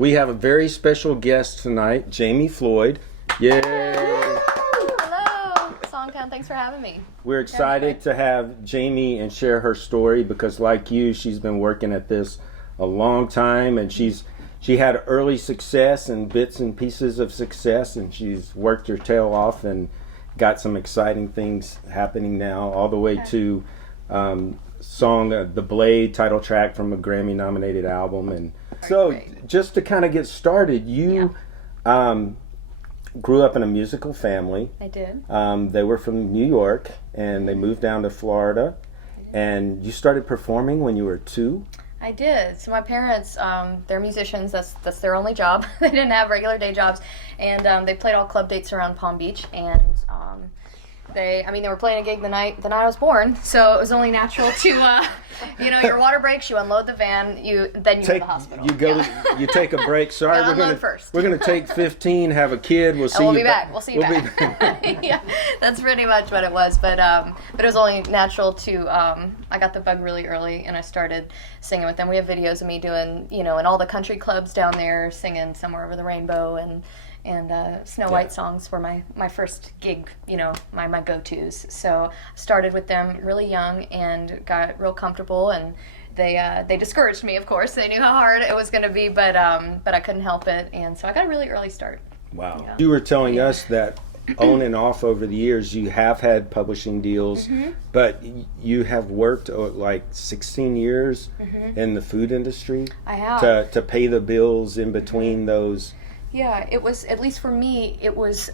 We have a very special guest tonight, Jamie Floyd. Yay! Hello, SongTown. Thanks for having me. We're excited to have Jamie and share her story because, like you, she's been working at this a long time, and she had early success and bits and pieces of success, and she's worked her tail off and got some exciting things happening now, all the way to song "The Blade" title track from a Grammy-nominated album. And so, just to kind of get started, you grew up in a musical family. I did. They were from New York, and they moved down to Florida. And you started performing when you were 2? I did. So my parents, they're musicians. That's their only job. They didn't have regular day jobs, and they played all club dates around Palm Beach. And they were playing a gig the night I was born. So it was only natural to, your water breaks, you unload the van, then you go to the hospital. You take a break. Sorry, we're gonna take 15, have a kid. We'll see. We'll be back. We'll see you back. Yeah, that's pretty much what it was. But it was only natural to. I got the bug really early, and I started singing with them. We have videos of me doing, in all the country clubs down there, singing "Somewhere Over the Rainbow" and Snow White songs were my first gig, my go-tos. So I started with them really young and got real comfortable, and they discouraged me, of course. They knew how hard it was going to be, but I couldn't help it, and so I got a really early start. Wow. Yeah. You were telling us that on and off over the years you have had publishing deals, but you have worked like 16 years in the food industry. I have. To pay the bills in between those. Yeah, it was, at least for me, it was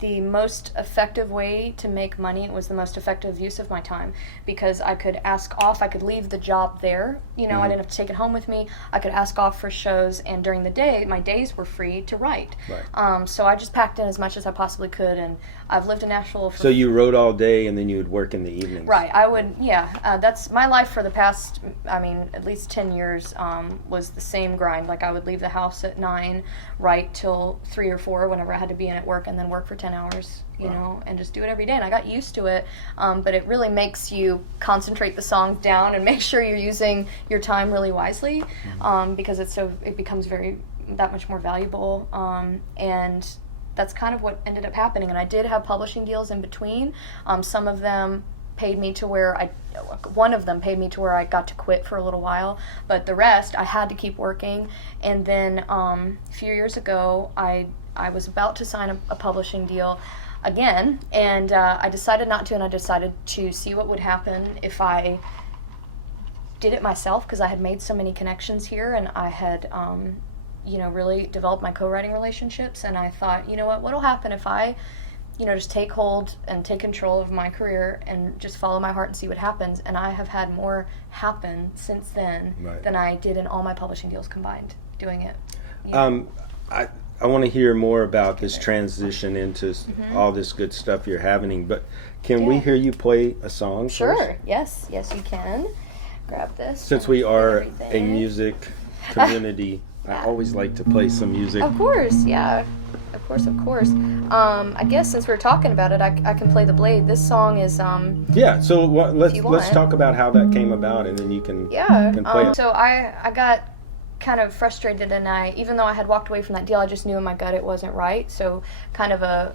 the most effective way to make money. It was the most effective use of my time because I could ask off. I could leave the job there. I didn't have to take it home with me. I could ask off for shows, and during the day, my days were free to write. Right. So I just packed in as much as I possibly could, and I've lived in Nashville for... So you wrote all day, and then you would work in the evenings? Right. I would, that's my life for the past, at least 10 years was the same grind. Like, I would leave the house at 9, write till 3 or 4 whenever I had to be in at work, and then work for 10 hours, and just do it every day. And I got used to it, but it really makes you concentrate the songs down and make sure you're using your time really wisely, because it becomes that much more valuable, and that's kind of what ended up happening. And I did have publishing deals in between. Some of them paid me to where one of them paid me to where I got to quit for a little while, but the rest I had to keep working. And then a few years ago, I was about to sign a publishing deal again, and I decided not to, and I decided to see what would happen if I did it myself, because I had made so many connections here, and I had really developed my co-writing relationships, and I thought, what'll happen if I just take hold and take control of my career and just follow my heart and see what happens. And I have had more happen since then than I did in all my publishing deals combined doing it. I want to hear more about this transition into all this good stuff you're having, but can we hear you play a song Sure. first? Yes, you can. Grab this. Since we are a music community, I always like to play some music. Of course, yeah. Of course. I guess since we're talking about it, I can play The Blade. This song is so let's talk about how that came about, and then you can play it. So I got kind of frustrated, and even though I had walked away from that deal, I just knew in my gut it wasn't right. So kind of a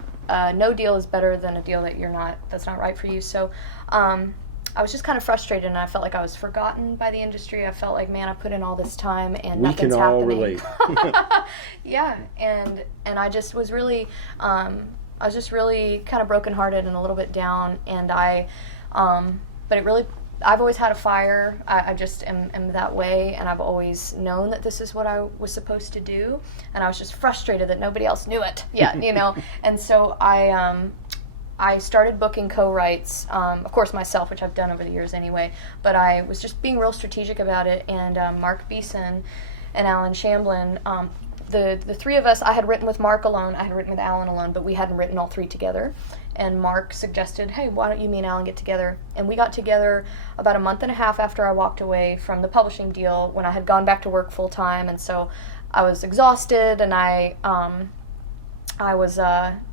no deal is better than a deal that's not right for you. So I was just kind of frustrated, and I felt like I was forgotten by the industry. I felt like, man, I put in all this time and nothing's happening. We can all relate. Yeah, and I just was really, kind of brokenhearted and a little bit down, and but it really, I've always had a fire. I just am that way, and I've always known that this is what I was supposed to do, and I was just frustrated that nobody else knew it. Yeah, and so I started booking co-writes, of course myself, which I've done over the years anyway, but I was just being real strategic about it, and Mark Beeson and Alan Shamblin, the three of us, I had written with Mark alone, I had written with Alan alone, but we hadn't written all three together, and Mark suggested, hey, why don't you, me and Alan get together? And we got together about a month and a half after I walked away from the publishing deal, when I had gone back to work full time, and so I was exhausted, and I was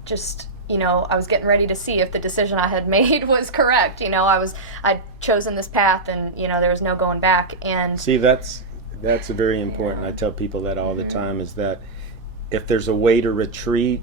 just... I was getting ready to see if the decision I had made was correct. I'd chosen this path, and there was no going back. And see, that's That's very important. I tell people that all the time, is that if there's a way to retreat,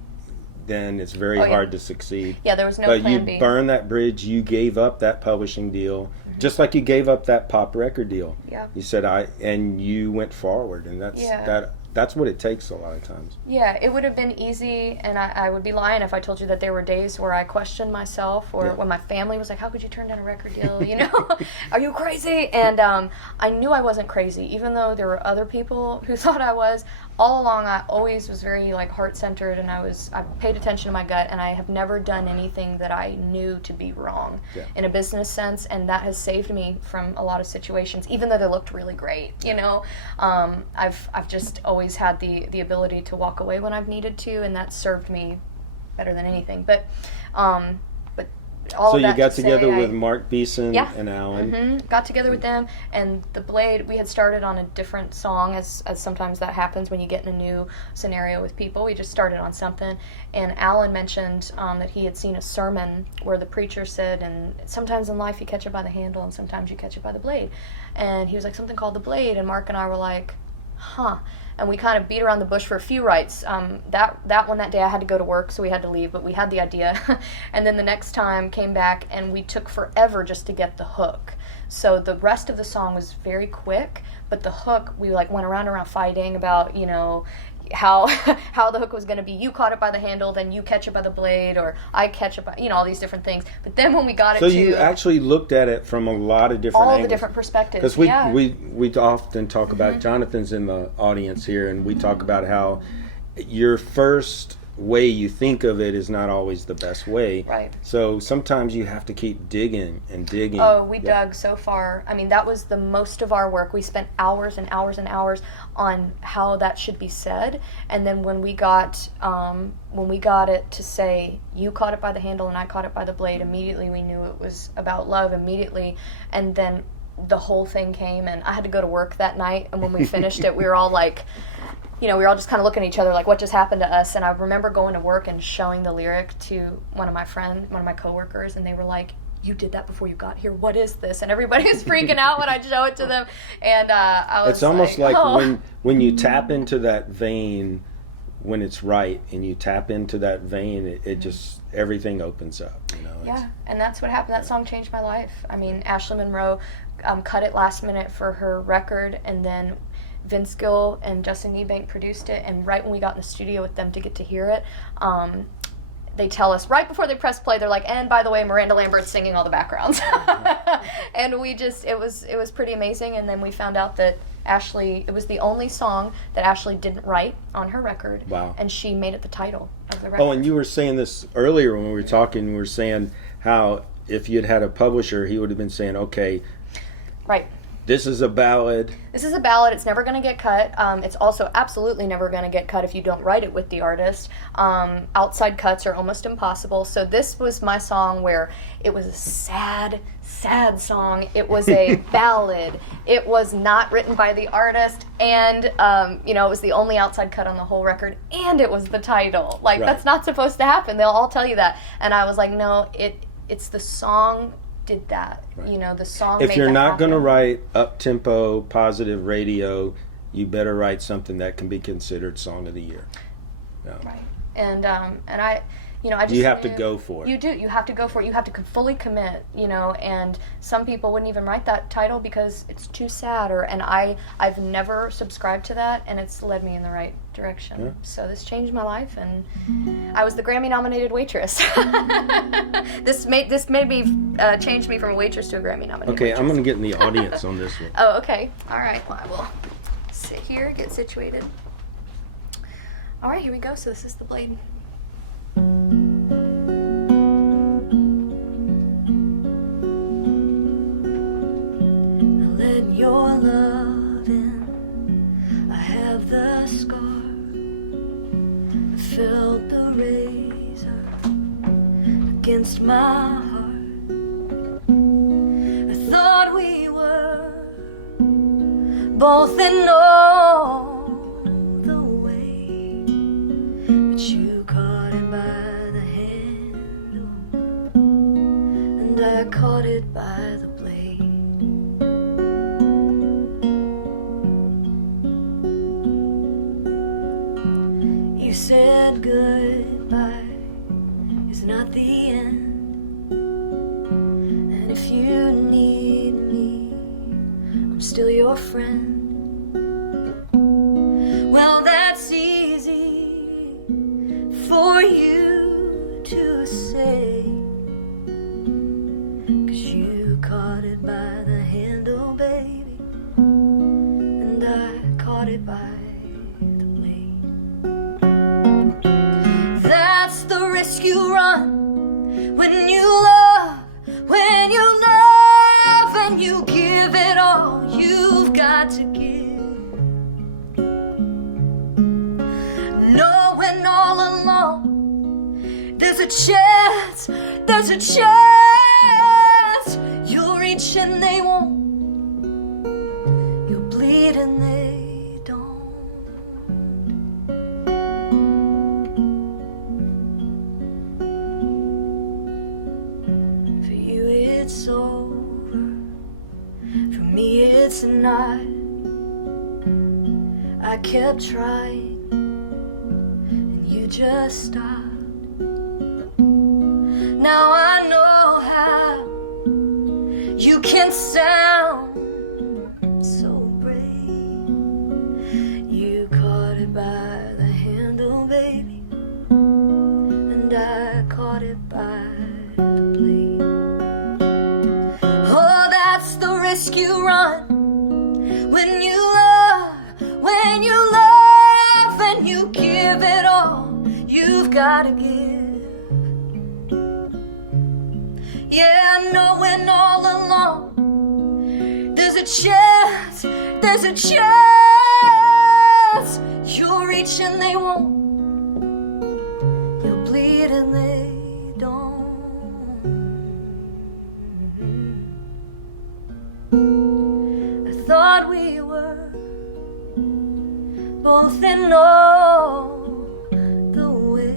then it's very hard to succeed. Yeah, there was no but plan you B. burned that bridge. You gave up that publishing deal, just like you gave up that pop record deal. Yeah. You said and you went forward, and that's what it takes a lot of times. Yeah, it would have been easy, and I would be lying if I told you that there were days where I questioned myself, or when my family was like, how could you turn down a record deal, you know? Are you crazy? And I knew I wasn't crazy, even though there were other people who thought I was. All along, I always was very heart-centered, and I paid attention to my gut, and I have never done anything that I knew to be wrong in a business sense, and that has saved me from a lot of situations, even though they looked really great, you know? I've just always had the ability to walk away when I've needed to, and that served me better than anything. But all so of that you got to together say, with Mark Beeson and Alan. Got together with them, and the Blade, we had started on a different song, as sometimes that happens when you get in a new scenario with people. We just started on something, and Alan mentioned that he had seen a sermon where the preacher said, and sometimes in life you catch it by the handle and sometimes you catch it by the blade. And he was like, something called the Blade, and Mark and I were like, huh. And we kind of beat around the bush for a few rights. That day I had to go to work, so we had to leave, but we had the idea. And then the next time came back, and we took forever just to get the hook. So the rest of the song was very quick, but the hook, we went around fighting about, you know, how the hook was going to be. You caught it by the handle, then you catch it by the blade, or I catch it by, you know, all these different things. But then when we got so you actually looked at it from a lot of different angles. All the different perspectives. Because we often talk about, Jonathan's in the audience here, and we talk about how your first way you think of it is not always the best way. Right. So sometimes you have to keep digging and digging. Oh, we dug so far. I mean, that was the most of our work. We spent hours and hours and hours on how that should be said. And then when we got it to say, you caught it by the handle and I caught it by the blade, immediately we knew it was about love immediately. And then the whole thing came, and I had to go to work that night. And when we finished it, we were all like, you know, we were all just kind of looking at each other like, what just happened to us? And I remember going to work and showing the lyric to one of my coworkers, and they were like, you did that before you got here. What is this? And everybody was freaking out when I'd show it to them. And I was It's almost like when you tap into that vein when it's right, and you tap into that vein, it just, everything opens up, you know. Yeah, and that's what happened. That song changed my life. I mean, Ashley Monroe cut it last minute for her record, and then Vince Gill and Justin Niebank produced it, and right when we got in the studio with them to get to hear it, they tell us right before they press play, they're like, and by the way, Miranda Lambert's singing all the backgrounds. And we just, it was pretty amazing. And then we found out that it was the only song that Ashley didn't write on her record. Wow. And she made it the title of the record. Oh, and you were saying this earlier when we were talking, we were saying how if you'd had a publisher, he would have been saying, okay, right, this is a ballad. This is a ballad. It's never going to get cut. It's also absolutely never going to get cut if you don't write it with the artist. Outside cuts are almost impossible. So this was my song where it was a sad, sad song. It was a ballad. It was not written by the artist. And, it was the only outside cut on the whole record. And it was the title. Like, right. That's not supposed to happen. They'll all tell you that. And I was like, no, it's the song did that. Right. You know, the song if made you're that not going to happen. write up-tempo positive radio, you better write something that can be considered song of the year. Yeah. Right. And I just you have to go for it. You do. You have to go for it. You have to fully commit, and some people wouldn't even write that title because it's too sad, and I've never subscribed to that, and it's led me in the right direction. Yeah. So this changed my life, and I was the Grammy-nominated waitress. This made me change me from a waitress to a Grammy-nominated waitress. I'm going to get in the audience on this one. Oh, okay. All right. Well, I will sit here, get situated. All right, here we go. So this is the Blade. Let your love in. I have the scar. I felt the razor against my heart. I thought we were both in all the way, but you caught it by the handle, and I caught it by the blade. said goodbye is not the end, and if you need me, I'm still your friend. Well, that's easy for you to say, 'cause you caught it by the handle, baby, and I caught it by the blade. That's the risk you run when you love, and you give it all you've got to give. Knowing all along there's a chance you'll reach and they won't, you'll bleed and they don't. For you it's over, for me it's not. I kept trying and you just stopped. Now I know how you can sound so brave. You caught it by the handle, baby, and I caught it by the blade. Oh, that's the risk you run when you love, and you give it all you've gotta give. Yeah, knowing all along there's a chance you'll reach and they won't, you'll bleed and they don't. I thought we were both in all the way,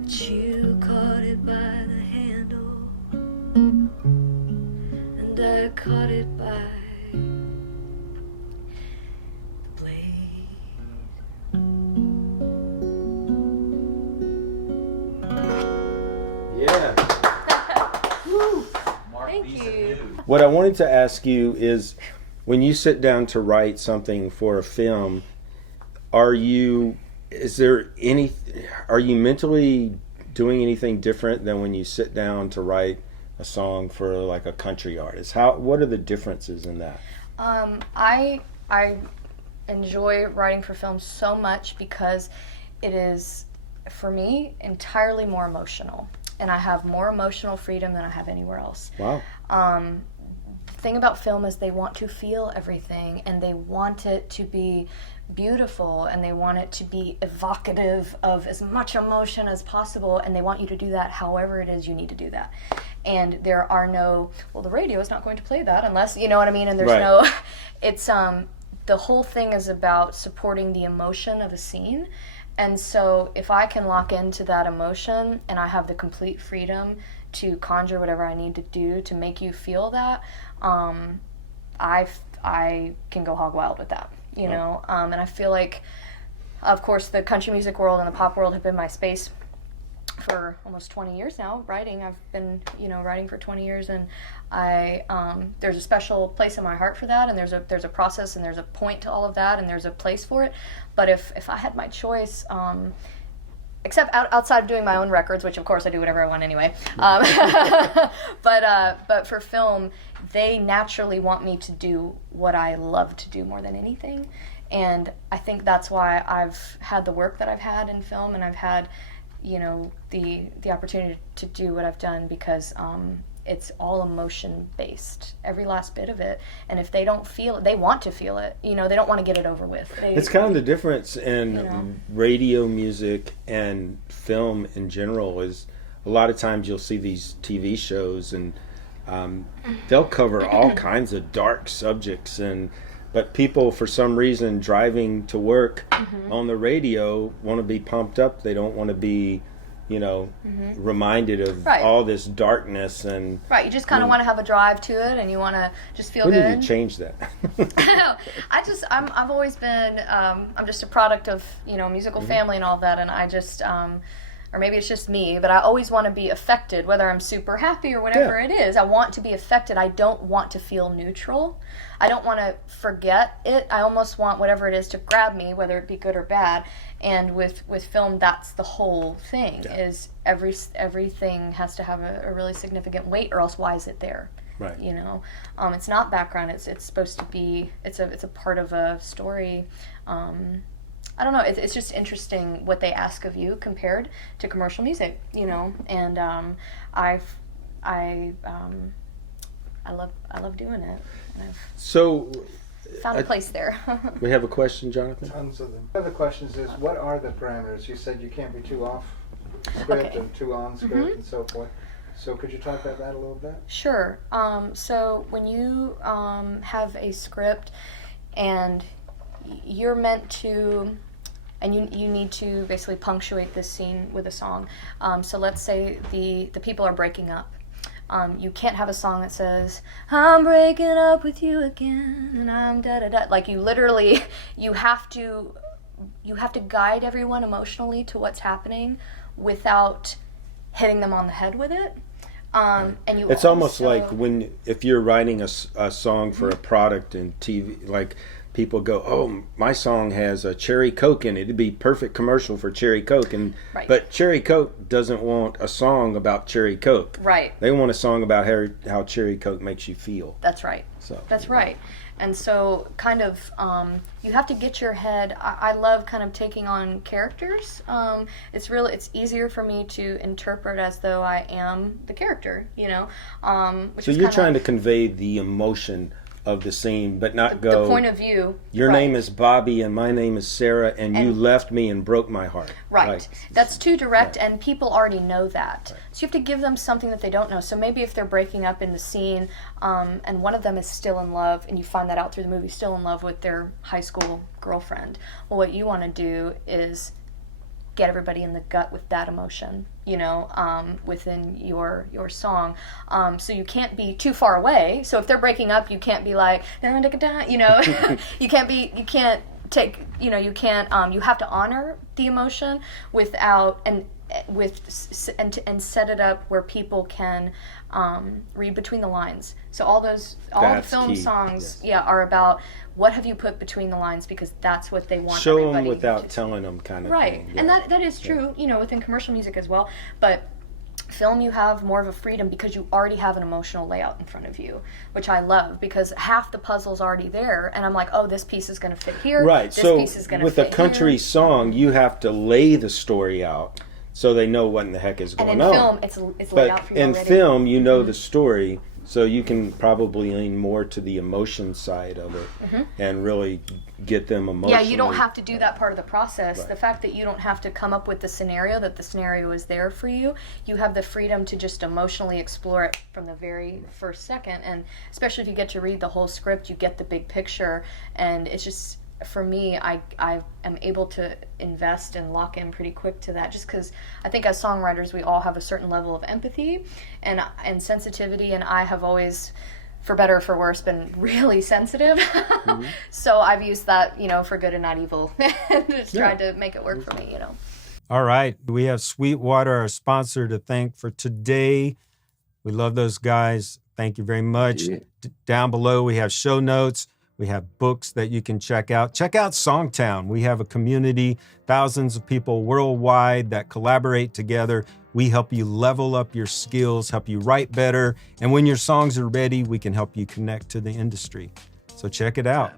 but you caught it by the handle and I caught it by the blade. Yeah. Thank you. What I wanted to ask you is, when you sit down to write something for a film, are you mentally doing anything different than when you sit down to write a song for like a country artist? What are the differences in that? I enjoy writing for film so much because it is, for me, entirely more emotional, and I have more emotional freedom than I have anywhere else. Wow. The thing about film is they want to feel everything, and they want it to be beautiful, and they want it to be evocative of as much emotion as possible, and they want you to do that however it is you need to do that. And there are no, well, the radio is not going to play that unless, you know what I mean, and there's right. no, it's, the whole thing is about supporting the emotion of a scene. And so if I can lock into that emotion and I have the complete freedom to conjure whatever I need to do to make you feel that, I can go hog wild with that, you know? And I feel like, of course, the country music world and the pop world have been my space for almost 20 years now, writing. I've been, writing for 20 years, and there's a special place in my heart for that, and there's a process, and there's a point to all of that, and there's a place for it. But if I had my choice, except outside of doing my own records, which of course I do whatever I want anyway, but for film, they naturally want me to do what I love to do more than anything. And I think that's why I've had the work that I've had in film, and I've had the opportunity to do what I've done, because it's all emotion based, every last bit of it. And if they don't feel it, they want to feel it. They don't want to get it over with. It's kind of the difference in radio music and film in general. Is a lot of times you'll see these TV shows, and they'll cover all kinds of dark subjects, but people, for some reason, driving to work on the radio want to be pumped up. They don't want to be, reminded of Right. all this darkness and. Right, you just kind of want to have a drive to it, and you want to just feel We good. need to change that. I've always been, I'm just a product of, a musical family and all that, and I just, or maybe it's just me, but I always want to be affected, whether I'm super happy or whatever it is. I want to be affected. I don't want to feel neutral. I don't want to forget it. I almost want whatever it is to grab me, whether it be good or bad. And with film, that's the whole thing, is everything has to have a really significant weight, or else why is it there? Right. It's not background. It's supposed to be. It's a part of a story. I don't know. It's just interesting what they ask of you compared to commercial music. And I love doing it. And I've found a place there. We have a question, Jonathan? Tons of them. One of the questions is, what are the parameters? You said you can't be too off script and too on script and so forth. So could you talk about that a little bit? Sure. So when you have a script and you're meant to, and you need to basically punctuate this scene with a song. So let's say the people are breaking up. You can't have a song that says, I'm breaking up with you again, and I'm da-da-da. Like, you literally, you have to guide everyone emotionally to what's happening without hitting them on the head with it. And you It's almost like if you're writing a song for a product in TV, like people go, oh, my song has a Cherry Coke in it. It'd be perfect commercial for Cherry Coke. But Cherry Coke doesn't want a song about Cherry Coke. Right. They want a song about how Cherry Coke makes you feel. That's right. That's right. And so kind of you have to get your head, I love kind of taking on characters. It's easier for me to interpret as though I am the character, which So you're trying to convey the emotion of the scene, but not the point of view. Your name is Bobby and my name is Sarah, and you left me and broke my heart. Right. That's too direct, and people already know that. So you have to give them something that they don't know. So maybe if they're breaking up in the scene, and one of them is still in love, and you find that out through the movie, still in love with their high school girlfriend. Well, what you want to do is get everybody in the gut with that emotion, within your song. So you can't be too far away. So if they're breaking up, you can't be like, you have to honor the emotion without, and set it up where people can read between the lines. So all the film key. songs, are about what have you put between the lines, because that's what they want. Show everybody them without to telling them, kind of right. thing. And that is true, within commercial music as well. But film, you have more of a freedom because you already have an emotional layout in front of you, which I love, because half the puzzle's already there, and I'm like, oh, this piece is going to fit here. Right. This So piece is going to with fit a country here. song, you have to lay the story out so they know what in the heck is going And on. in film, it's laid out for you in already. film, you know the story, so you can probably lean more to the emotion side of it and really get them emotionally. Yeah, you don't have to do that part of the process. Right. The fact that you don't have to come up with the scenario, that the scenario is there for you, you have the freedom to just emotionally explore it from the very first second. And especially if you get to read the whole script, you get the big picture. And it's just, for me, I am able to invest and lock in pretty quick to that, just because I think as songwriters we all have a certain level of empathy and sensitivity, and I have always, for better or for worse, been really sensitive. So I've used that, for good and not evil, just tried to make it work for me, All right, we have Sweetwater, our sponsor, to thank for today. We love those guys. Thank you very much. Down below we have show notes. We have books that you can check out. Check out SongTown. We have a community, thousands of people worldwide that collaborate together. We help you level up your skills, help you write better. And when your songs are ready, we can help you connect to the industry. So check it out.